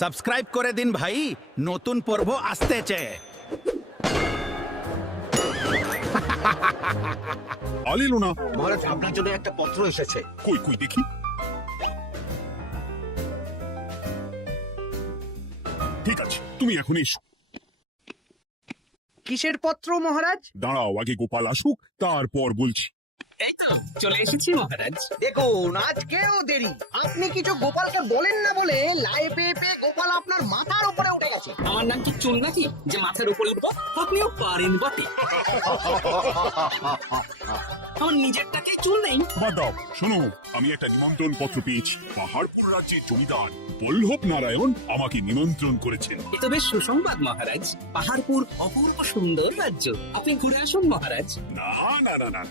Subscribe করে দিন ভাই, নতুন পর্ব আসতেছে। আলিলো না। মহারাজ, আপনার জন্য একটা পত্র এসেছে। কই কই দেখি। ঠিক আছে, তুমি এখন এসো। কিসের পত্র মহারাজ? দাঁড়াও, আগে গোপাল আসুক, তারপর বলছি। এই তো চলে এসেছি মহারাজ। দেখুন, আজকেও দেরি। আপনি কিছু গোপালকে বলেন না বলে লাই পেয়ে পেয়ে গোপাল আপনার মাথার উপরে উঠে গেছে। আমার নাম কি চুল নাকি যে মাথার উপরে উঠবো? আপনিও পারেন বটে। আমার নিজেরটাকে চুল নেই। বাদ দাও, শোনো, আমি একটা নিমন্ত্রণ পত্র পেয়েছি। পাহাড়পুর রাজ্যের জমিদার বল্লভ নারায়ণ আমাকে নিমন্ত্রণ করেছেন। এ তো বেশ সুসংবাদ মহারাজ। পাহাড়পুর অপূর্ব সুন্দর রাজ্য, আপনি ঘুরে আসুন মহারাজ। না না না না,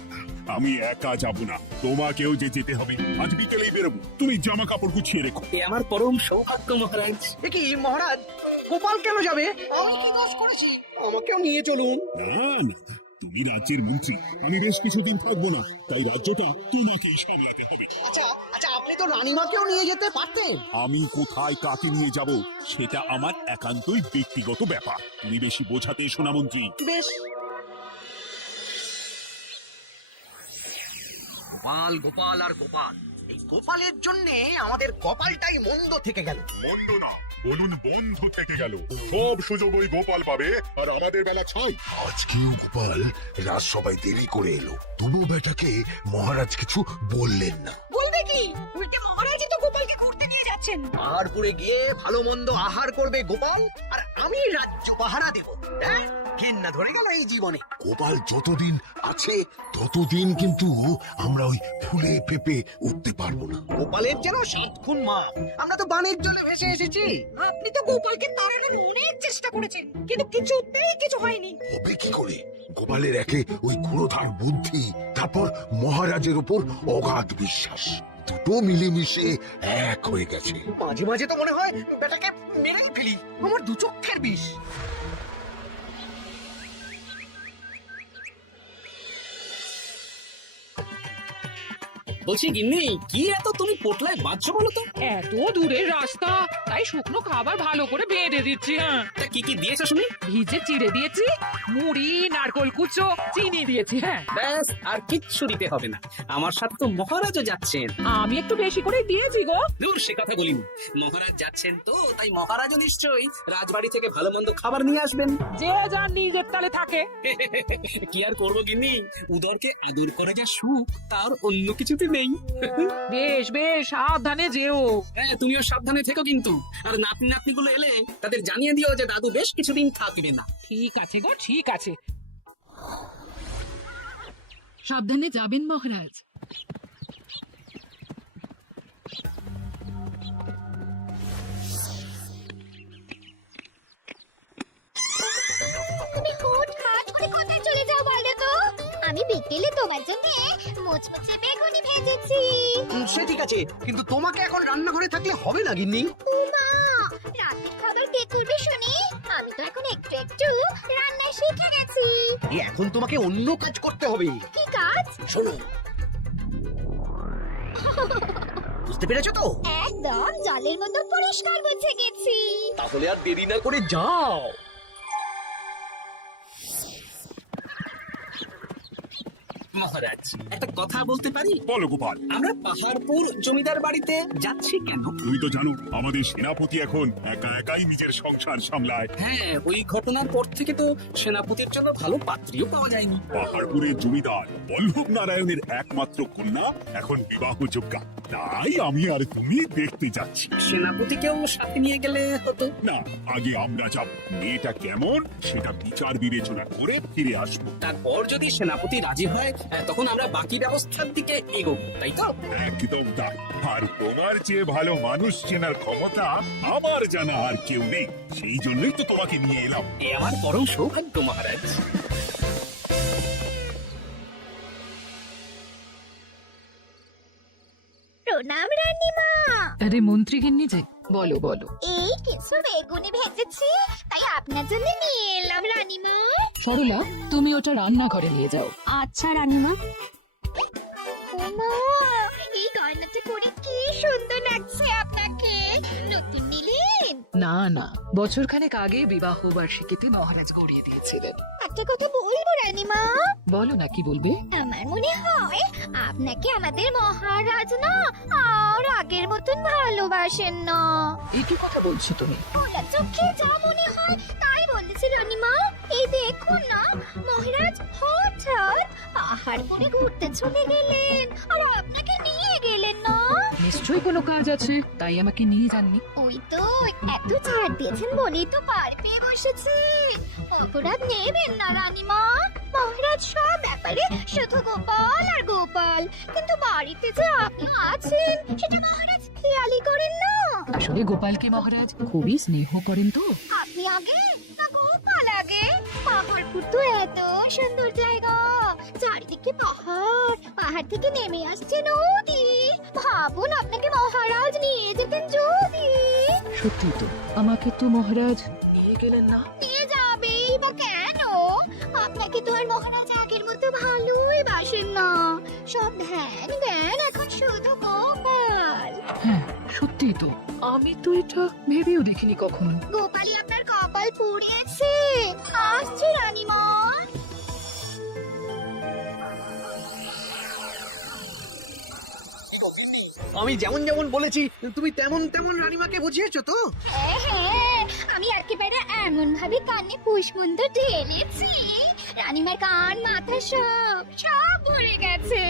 আমি একা যাব না, তোমাকেও যে যেতে হবে। আজ বিকেলেই বেরোবো, তুমি জামা কাপড় গুছিয়ে রেখো। এ আমার পরম সৌভাগ্য মহারাজ। এ কি মহারাজ, গোপাল কেন যাবে? আমি কি দোষ করেছি? আমাকেও নিয়ে চলুন। না না, তুমি রাজ্যের মন্ত্রী, আমি বেশ কিছুদিন থাকবো না, তাই রাজ্যটা তোমাকেই সামলাতে হবে। আচ্ছা আচ্ছা, আপনি তো রানীমাকেও নিয়ে যেতে পারতেন। আমি কোথায় কাকে নিয়ে যাব সেটা আমার একান্তই ব্যক্তিগত ব্যাপার। তুমি বেশি বোঝাতে এসো না মন্ত্রী। বেশ। গোপাল গোপাল আর গোপাল, এই গোপালের জন্য আমাদের কপালটাই মন্দ থেকে গেল। মন্দ না, বলুন বন্ধ থেকে গেল। সব সুযোগ ওই গোপাল পাবে, আর আমাদের বেলা ছাই। আজকেও গোপাল রাজসভায় দেরি করে এলো, তবু বেটাকে মহারাজ কিছু বললেন না। বলবে কি? উল্টে মহারাজই তো গোপালকে ঘুরতে নিয়ে যাচ্ছেন। পাহাড়পুরে গিয়ে ভালো মন্দ আহার করবে গোপাল, আর আমি রাজ্য পাহারা দেব। হ্যাঁ, ঘেন্না ধরে গেল এই জীবনে। গোপাল যতদিন আছে ততদিন কিন্তু আমরা ওই ফুলে পেপে উঠতে পারবো না। গোপালের যেন 7 খুন মা। আমরা তো বানের জলে ভেসে এসেছি। আপনি তো গোপালকে তাড়ানোর অনেক চেষ্টা করেছেন, কিন্তু কিছুতেই কিছু হয়নি। হবে কি করে? গোপালের একে ওই ক্ষুরধার বুদ্ধি, তারপর মহারাজের উপর অগাধ বিশ্বাস, দুটো মিলেমিশে এক হয়ে গেছে। মাঝে মাঝে তো মনে হয় বেটাকে মেরেই ফেলি। আমার দু চক্ষের বিষ। বলছি গিন্নি, কি এত তুমি পোটলায় বাঁধছো বলো তো? এত দূরের রাস্তা, তাই শুকনো খাবার ভালো করে বেঁধে দিচ্ছি। হ্যাঁ, তা কি কি দিয়েছো শুনি? ভিজে চিড়ে দিয়েছি, মুড়ি, নারকল কুচো, চিনি দিয়েছি। হ্যাঁ, ব্যাস, আর কিচ্ছু দিতে হবে না। আমার সাথে তো মহারাজও যাচ্ছেন। আমি একটু বেশি করে দিয়েছি গো। দূর, সে কথা বলিনি। মহারাজ যাচ্ছেন তো, তাই মহারাজও নিশ্চয়ই রাজবাড়ি থেকে ভালো মন্দ খাবার নিয়ে আসবেন। যে যার নিজের তালে থাকে। কি আর করবো গিন্নি, উদরকে আদর করা যা সুখ, তার অন্য কিছুতে নেই। বেশ বেশ, সাবধানে যেও। হ্যাঁ, তুমিও সাবধানে থেকো কিন্তু। আর নাতনি নাতনি গুলো এলে তাদের জানিয়ে দিও যে দাদু বেশ কিছুদিন থাকবে না। ঠিক আছে গো, ঠিক আছে। সাবধানে যাবেন মহারাজ। তুমি হুটহাট করে কোথায় চলে যাও বলো তো? আমি বিকেলে তোমার জন্য মুচমুচে বেগুনি ভেজেছি। সে ঠিক আছে, কিন্তু তোমাকে এখন রান্নাঘরে থাকলে হবে না গিন্নি। উমা, রাতের খাবার কে করবে শুনি? আমি তো এখন একটু একটু রান্না শিখে গেছি। এখন তোমাকে অন্য কাজ করতে হবে। কি কাজ? শোনো, বুঝতে পেরেছো তো? একদম জলের মতো পরিষ্কার বুঝে গেছি। তাহলে আর দেরি না করে যাও। মহারাজ, একটা কথা বলতে পারি? বলো গোপাল। আমরা পাহাড়পুর জমিদার বাড়িতে যাচ্ছি কেন? তুমি তো জানো আমাদের সেনাপতি এখন একা একাই নিজের সংসার সামলায়। হ্যাঁ, ওই ঘটনার পর থেকে তো সেনাপতির জন্য ভালো পাত্রীও পাওয়া যায়নি। পাহাড়পুরের জমিদার বল্লভ নারায়ণের একমাত্র কন্যা এখন বিবাহযোগ্যা, তাই আমি আর তুমি দেখতে যাচ্ছি। সেনাপতিকেও সাথে নিয়ে গেলে হতো। না, আগে আমরা যাব, মেয়েটা কেমন সেটা বিচার বিবেচনা করে ফিরে আসবো। তারপর যদি সেনাপতি রাজি হয়, তখন আমরা বাকি ব্যবস্থার দিকে এগোবো, তাই তো? একদম তাই। আর তোমার চেয়ে ভালো মানুষ চেনার ক্ষমতা আমার জানা আর কেউ নেই, সেই জন্যই তো তোমাকে নিয়ে এলাম। এ আমার পরম সৌভাগ্য মহারাজ। প্রণাম রানীমা। আরে মন্ত্রী গিন্নি যে, বলো বলো। এই কিছু বেগুনি ভেজেছি, তাই আপনার জন্য নিয়ে এলাম রানীমা। সরলা, তুমি ওটা রান্নাঘরে নিয়ে যাও। আচ্ছা রানীমা। ওমা, এই গয়নাটা পরে কি সুন্দর লাগছে আপনাকে। নতুন নিলেন? না না, বছরখানেক আগে বিবাহ বার্ষিকীতে মহারাজ গড়িয়ে দিয়েছিলেন। একটা কথা বলবো রানীমা, বলো না, কি বলবে? আমার মনে হয় আপনাকে আমাদের মহারাজ না আর আগের মতন ভালোবাসেন না। এই কি কথা বলছো তুমি? ওলা চোখে যা মনে হয় তাই বলেছি রানীমা। এই দেখুন না, মহারাজ হঠাৎ পাহাড় করে ঘুরতে চলে গেলেন আর আপনাকে নিয়ে গেলেন না। নিশ্চয়ই কোনো কাজ আছে, তাই আমাকে নিয়ে যাননি। ওই তো এত ছাড় দিয়েছেন বলেই তো পার পেয়ে বসেছি। অপরাধ নেবেন না রানীমা, মহারাজ সব ব্যাপারে শুধু গোপাল আর গোপাল, কিন্তু বাড়িতে যে আপনি আছেন সেটা মহারাজ খেয়ালই করেন না। আসলে গোপালকে মহারাজ খুবই স্নেহ করেন তো। আপনি আগে না গোপাল আগে? পাহাড়পুর তো এত সুন্দর জায়গা, চারিদিকে পাহাড়, পাহাড় থেকে নেমে আসছে নদী। ভাবুন আপনাকে মহারাজ নিয়ে যেতেন যদি। সত্যি তো, আমাকে তো মহারাজ নিয়ে গেলেন না। নিয়ে যাবেই বা কেন? আপনাকে তো আর মহারাজ আগের মতো ভালোই বাসেন না। সব ধ্যান জ্ঞান এখন শুধু গোপাল। হ্যাঁ সত্যি তো, আমি তো এটা ভেবেও দেখিনি কখনো। গোপালই আপনার কপাল পুড়িয়েছে। আসছে রানীমা। আমি যেমন যেমন বলেছি তুমি তেমন তেমন রানীমাকে বুঝিয়েছো তো? হ্যাঁ হ্যাঁ, আমি একেবারে এমন ভাবে কানে পুষ্পন্ত ঢেলেছি, রানীমার কান মাথা সব সব ভরে গেছে।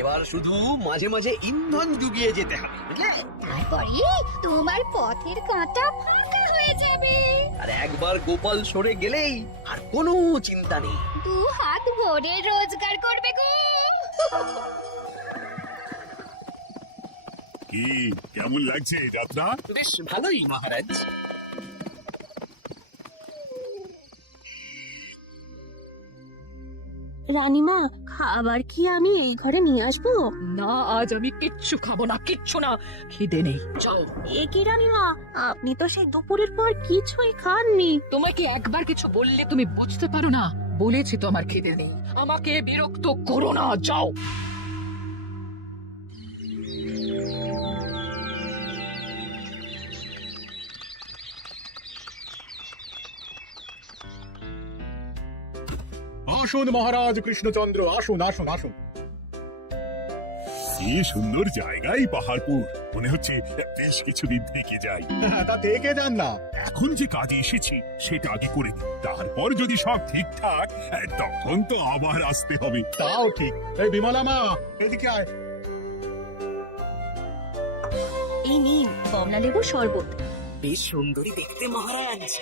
এবার শুধু মাঝে মাঝে ইন্ধন জুগিয়ে যেতে হবে, বুঝলে? তারপরে তোমার পথের কাঁটা ফাঁকা হয়ে যাবে। আর একবার গোপাল সরে গেলেই আর কোনো চিন্তা নেই। দু হাত ভরে রোজগার করবে গো। কি কেমন লাগছে যাত্রা? বেশ ভালোই মহারাজ। রানীমা, খাবার কি আমি এই ঘরে নিয়ে আসবো? না, আজ আমি কিচ্ছু খাবো না, কিচ্ছু না, খিদে নেই। যাও। এ কি রানীমা, আপনি তো সেই দুপুরের পর কিছুই খাননি। তোমায় কি একবার কিছু বললে তুমি বুঝতে পারো না? বলেছি তো আমার খিদে নেই, আমাকে বিরক্ত করো না, যাও। আসুন মহারাজ কৃষ্ণচন্দ্র, আসুন আসুন আসুন। কি সুন্দর জায়গায় পাহাড়পুর, মনে হচ্ছে বেশ কিছুদিন থেকে যাই। তা থেকে যান না। এখন যে কাজে এসেছি সেটা আগে করে দিই, তারপর যদি সব ঠিকঠাক তখন তো আবার আসতে হবে। তাও ঠিক। এই বিমলা মা, এদিকে আয়। এই নিন কমলা লেবুর শরবত। বেশ সুন্দরী দেখতে মহারাজ।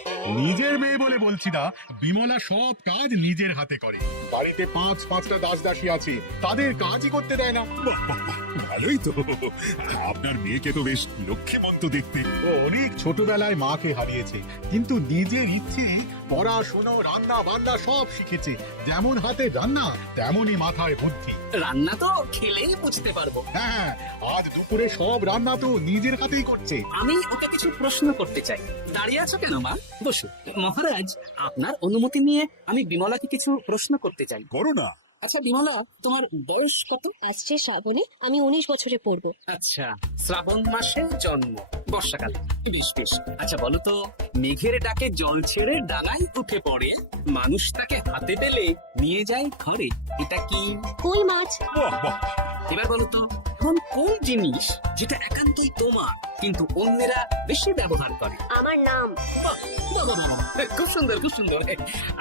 নিজের মেয়ে বলে বলছি না, বিমলা সব কাজ নিজের হাতে করে। বাড়িতে পাঁচটা দাস দাসী আছে, তাদের কাজই করতে দেয় না। বাহ, বাহ, বাহ, ভালোই তো। আপনার মেয়েকে তো বেশ লক্ষ্মীমন্ত দেখতে। ও অনেক ছোটবেলায় মাকে হারিয়েছে, কিন্তু নিজের ইচ্ছে পড়াশোনা রান্না বান্না সব শিখেছে। যেমন হাতে রান্না তেমনই মাথায় বুদ্ধি। রান্না তো খেলেই বুঝতে পারবো। হ্যাঁ, আজ দুপুরে সব রান্না তো নিজের হাতেই করছে। আমি ওকে কিছু প্রশ্ন করতে চাই। দাঁড়িয়ে আছো কেন মা? বসো। মহারাজ, আপনার অনুমতি নিয়ে আমি বিমলাকে কিছু প্রশ্ন করতে চাই। করো না। আচ্ছা বিমলা, তোমার বয়স কত? আসছে শ্রাবণে আমি 19 বছরে পড়বো। আচ্ছা, শ্রাবণ মাসে জন্ম, বর্ষাকালে। বেশ বেশ। আচ্ছা বলো তো, মেঘের ডাকে জল ছেড়ে ডাঙায় উঠে পড়ে, মানুষ তাকে হাতে পেলে নিয়ে যায় ঘরে, এটা কি? কই মাছ। বাহ, বাহ, এবার বলো তো, এমন কোন জিনিস যেটা একান্তই তোমার কিন্তু অন্যেরা বেশি ব্যবহার করে? আমার নাম। বাহ, বাহ, বাহ, বাহ, বাহ। খুব সুন্দর, খুব সুন্দর।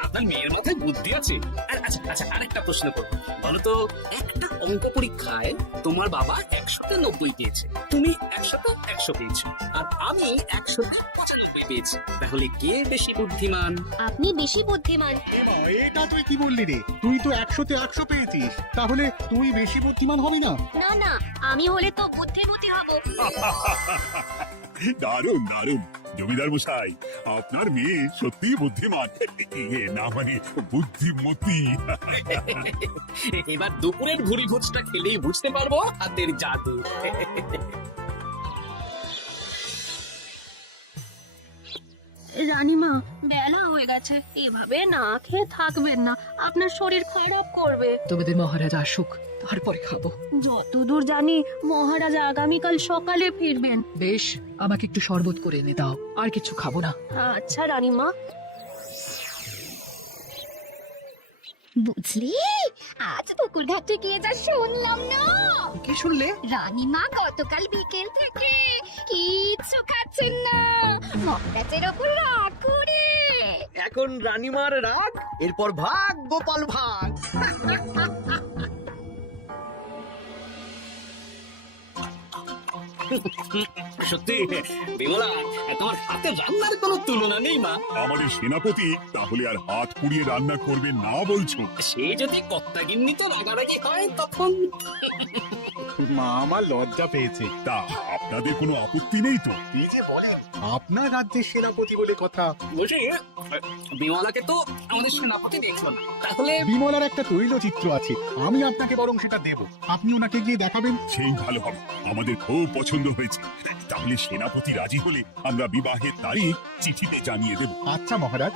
আপনার মেয়ের মাথায় বুদ্ধি আছে। আর আচ্ছা আচ্ছা, আরেকটা প্রশ্ন করবো। বলো তো, একটা অঙ্ক পরীক্ষায় তোমার বাবা 100তে 90 পেয়েছে, তুমি 100তে 100 পেয়েছো, আর আমি 100তে 95 পেয়েছি। তাহলে কে বেশি বুদ্ধিমান? আপনি বেশি বুদ্ধিমান। এমা, এটা তুই কি বললি রে? তুই তো 100তে 100 পেয়েছিস, তাহলে তুই বেশি বুদ্ধিমান হবি না? না না, আমি হলে তো বুদ্ধিমতী হব। দারুণ দারুণ। জমিদার মশাই, আপনার মেয়ে সত্যি বুদ্ধিমান, না মানে বুদ্ধিমতী। এবার দুপুরের ভুরি ভোজটা খেলেই বুঝতে পারবো হাতের জাদু। রানীমা, বেলা হয়ে গেছে, এভাবে না খেয়ে থাকবেন না, আপনার শরীর খারাপ করবে। তোমাদের মহারাজ আসুক, তারপরে খাবো। যতদূর জানি মহারাজ আগামীকাল সকালে ফিরবেন। বেশ, আমাকে একটু শরবত করে এনে দাও, আর কিছু খাবো না। আচ্ছা রানীমা। বুঝলি, আজ পুকুর ঘাটে গিয়ে যা শুনলাম না। কি শুনলে? রানীমা গতকাল বিকেল থেকে কিচ্ছু খাচ্ছেন না, মহারাজের ওপর রাগ করে। এখন রানীমার রাগ, এরপর ভাগ গোপাল ভাগ। সত্যি বিমলা, তোমার হাতে রান্নার কোনো তুলনা নেই মা। আমাদের সেনাপতি তাহলে আর হাত পুড়িয়ে রান্না করবে না বলছো? সে যদি কর্তাগিন্নি তো রাগারাগি হয় তখন। মা আমার লজ্জা পেয়েছে। তা আপনাদের কোনো আপত্তি নেই তো? কি যে বলেন, আপনার রাজ্যের সেনাপতি বলে কথা। বলছি, বিমলাকে তো আমাদের সেনাপতি দেখলো না, তাহলে বিমলার একটা তৈলচিত্র আছে, আমি আপনাকে বরং সেটা দেব, আপনি ওনাকে গিয়ে দেখাবেন। সেই ভালো হবে, আমাদের খুব পছন্দ হয়েছে। তাহলে সেনাপতি রাজি হলে আমরা বিবাহের তারিখ চিঠিতে জানিয়ে দেব। আচ্ছা মহারাজ।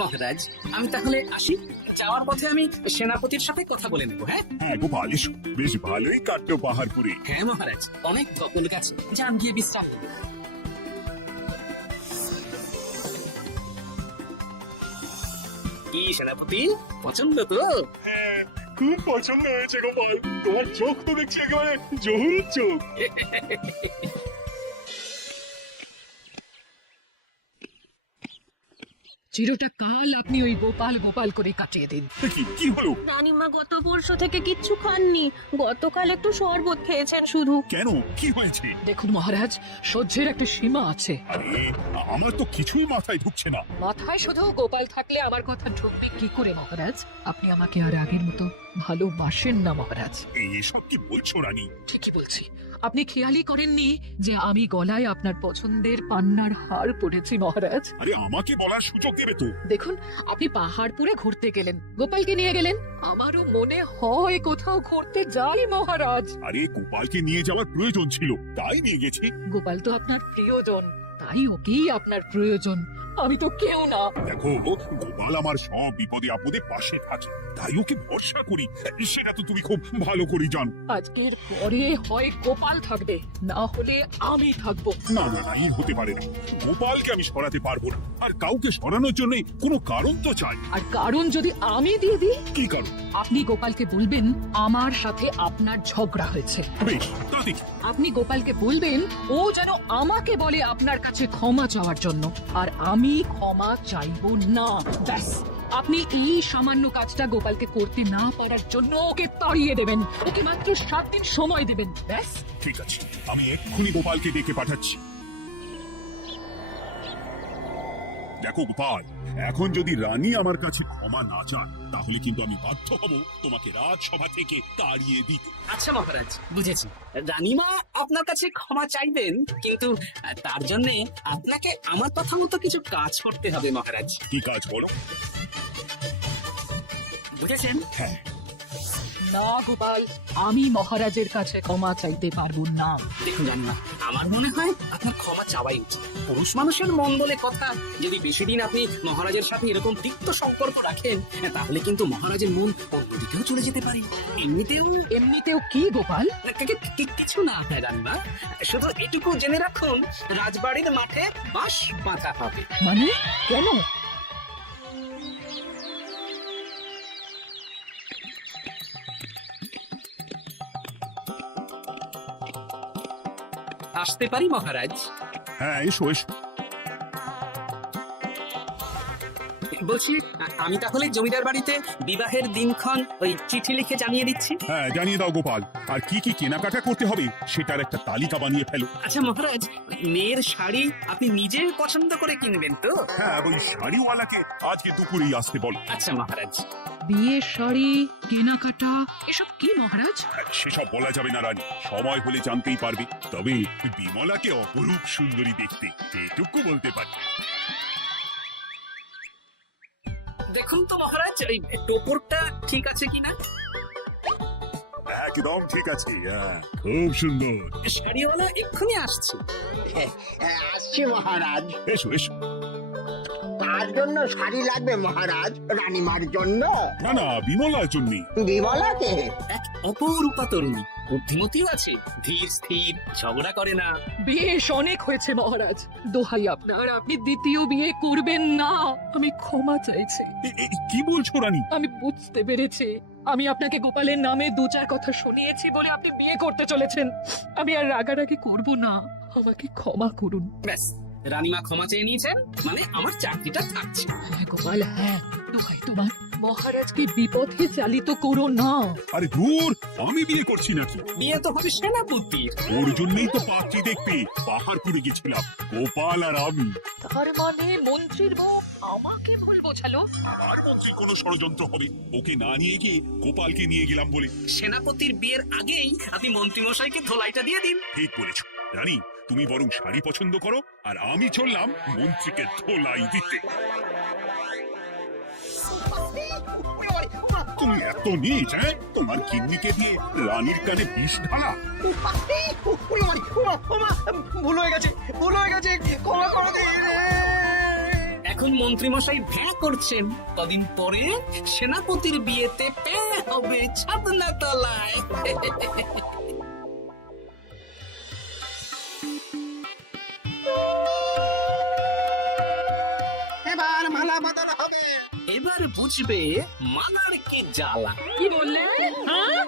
মহারাজ আমি তাহলে আসি। যাওয়ার পথে আমি সেনাপতির সাথে কথা বলে নেবো। হ্যাঁ হ্যাঁ গোপাল, এসো। বেশ ভালোই কাটলো পাহাড়পুরে। হ্যাঁ মহারাজ, অনেক ধকল গেছে, যান গিয়ে বিশ্রাম নেবে। কি সেনাপতি, পছন্দ তো? হ্যাঁ, খুব পছন্দ হয়েছে গোপাল। তোমার চোখ তো দেখছি একেবারে জহুর চোখ। চিরটা কাল আপনি ওই গোপাল গোপাল করে কাটিয়ে দিন। কি হলো? রানীমা গত পরশু থেকে কিচ্ছু খাননি, গতকাল একটু শরবত খেয়েছেন শুধু। কেন, কি হয়েছে? দেখুন মহারাজ, সহ্যের একটা সীমা আছে। আরে আমার তো কিছুই মাথায় ঢুকছে না। মাথায় শুধু গোপাল থাকলে আমার কথা ঢুকবে কি করে মহারাজ? আপনি আমাকে আর আগের মতো ভালোবাসেন না মহারাজ। এসব কি বলছো রানী? ঠিকই বলছি। আপনি খেয়ালই করেননি যে আমি গলায় আপনার পছন্দের পান্নার হার পরেছি মহারাজ? আরে আমাকে বলার সুযোগ দেবে তো? দেখুন, আপনি পাহাড়পুরে ঘুরতে গেলেন, গোপালকে নিয়ে গেলেন। আমারও মনে হয় কোথাও ঘুরতে যাই মহারাজ। আরে গোপালকে নিয়ে যাওয়ার প্রয়োজন ছিল, তাই নিয়ে গেছি। গোপাল তো আপনার প্রিয়জন, তাই ওকেই আপনার প্রয়োজন, আমি তো কেউ না। দেখো, গোপাল আমার সব বিপদে আপদে পাশে থাকে, তাই ওকে ভরসা করি। সেটা তো তুমি খুব ভালো করে জানো। আজকের পরে হয় গোপাল থাকবে, না হলে আমি থাকবো। না না না, এই হতে পারে না। গোপালকে আমি সরাতে পারবো না, আর কাউকে সরানোর জন্য কোনো কারণ তো চাই। আর কারণ যদি আমি দিয়ে দিই? কি কারণ? আপনি গোপালকে বলবেন আমার সাথে আপনার ঝগড়া হয়েছে। বেশ, তা দেখি। আপনি গোপালকে বলবেন ও যেন আমাকে বলে আপনার কাছে ক্ষমা চাওয়ার জন্য, আর আমি ক্ষমা চাইবো না। ব্যাস, আপনি এই সামান্য কাজটা গোপালকে করতে না পারার জন্য ওকে তাড়িয়ে দেবেন, ওকে মাত্র 7 দিন সময় দেবেন। ব্যাস। ঠিক আছে, আমি এক্ষুনি গোপালকে ডেকে পাঠাচ্ছি। দেখো গোপাল, এখন যদি রানী আমার কাছে ক্ষমা না চায়, তাহলে কিন্তু আমি বাধ্য হব তোমাকে রাজসভা থেকে তাড়িয়ে দিতে। আচ্ছা মহারাজ, বুঝেছি। রানীমা আপনার কাছে ক্ষমা চাইবেন, কিন্তু তার জন্য আপনাকে আমার কথা মতো কিছু কাজ করতে হবে মহারাজ। কি কাজ বলো? বুঝেছেন? হ্যাঁ। না গোপাল, আমি মহারাজের কাছে ক্ষমা চাইতে পারবো না। দেখুন রানীমা, আমার মনে হয় আপনার ক্ষমা চাওয়াই উচিত। পুরুষ মানুষের মন বলে কথা, যদি বেশি দিন আপনি মহারাজের সাথে এরকম তিক্ত সম্পর্ক রাখেন, তাহলে কিন্তু মহারাজের মন অন্যদিকেও চলে যেতে পারে। এমনিতেও কি গোপাল? কিছু না রানীমা, শুধু এটুকু জেনে রাখুন, রাজবাড়ির মাঠে বাঁশ বাঁধা হবে। মানে কেন? আসতে পারি মহারাজ? হ্যাঁ, এসো এসো। বলছি, আমি তাহলে জমিদার বাড়িতে বিবাহের দিনক্ষণ ওই চিঠি লিখে জানিয়ে দিচ্ছি। হ্যাঁ, জানিয়ে দাও গোপাল। আর কি কি কেনাকাটা করতে হবে সেটার একটা তালিকা বানিয়ে ফেলো। আচ্ছা মহারাজ, মেয়ের শাড়ি আপনি নিজে পছন্দ করে কিনবেন তো? হ্যাঁ, ওই শাড়িওয়ালাকে আজকে দুপুরেই আসতে বলো। আচ্ছা মহারাজ। বিয়ের শাড়ি, কেনাকাটা, এসব কি মহারাজ? সেসব বলা যাবে না রানী, সময় হলে জানতেই পারবে। তবে বিমলাকে অপরূপ সুন্দরী দেখতে, এটুকু বলতে পারি। দেখুন তো মহারাজ, ওই টোপরটা ঠিক আছে কিনা। একদম ঠিক আছে, হ্যাঁ, খুব সুন্দর। শাড়িওয়ালা এক্ষুনি আসছে। আসছি মহারাজ। এসো এসো। তার জন্য শাড়ি লাগবে মহারাজ, রানীমার জন্য। না না, বিমলার জন্য। বিমলাকে এক অপরূপা তরুণী, বুদ্ধিমতীও আছে, ধীর স্থির, ঝগড়া করে না। বেশ অনেক হয়েছে মহারাজ, দোহাই আপনার, আপনি দ্বিতীয় বিয়ে করবেন না। আমি ক্ষমা চাইছি। কি বলছো রানী? আমি বুঝতে পেরেছি, আমি আপনাকে গোপালের নামে দু চার কথা শুনিয়েছি বলে আপনি বিয়ে করতে চলেছেন। আমি আর রাগারাগি করব না, আমাকে ক্ষমা করুন। ব্যাস, রানীমা ক্ষমা চেয়ে নিয়েছেন, মানে আমার চাকরিটা থাকছে। হ্যাঁ গোপাল, হ্যাঁ, দোহাই তোমার, মহারাজকে বিপথে চালিত করো না। আরে দূর, আমি বিয়ে করছি নাকি? বিয়ে তো হবে সেনাপতির। ওর জন্যই তো পাত্রী দেখতে পাহাড়পুরে গেছিলাম, গোপাল আর আমি। তার মানে মন্ত্রীর বউ আমাকে ভুল বোঝালো? আর মন্ত্রী কোনো ষড়যন্ত্র হবে, ওকে না নিয়ে গিয়ে গোপালকে নিয়ে গেলাম বলে। সেনাপতির বিয়ের আগেই আপনি মন্ত্রীমশাইকে ধোলাইটা দিয়ে দিন। ঠিক বলেছ রানী, তুমি বরং শাড়ি পছন্দ করো, আর আমি চললাম মন্ত্রীকে ধোলাই দিতে। তুমি এত নিচ, হ্যাঁ? তোমার কিন্নিকে দিয়ে রানীর কানে বিষ ঢালা। ভুল হয়ে গেছে, ভুল হয়ে গেছে, ক্ষমা করে দিন। এখন মন্ত্রীমশাই ভ্যাঁ করছেন, কদিন পরে সেনাপতির বিয়েতে পে হবে ছাদনা তলায়। এবার মালা বদল হবে। এবার বুঝবে মালার কি জ্বালা। কি বললেন? হ্যাঁ,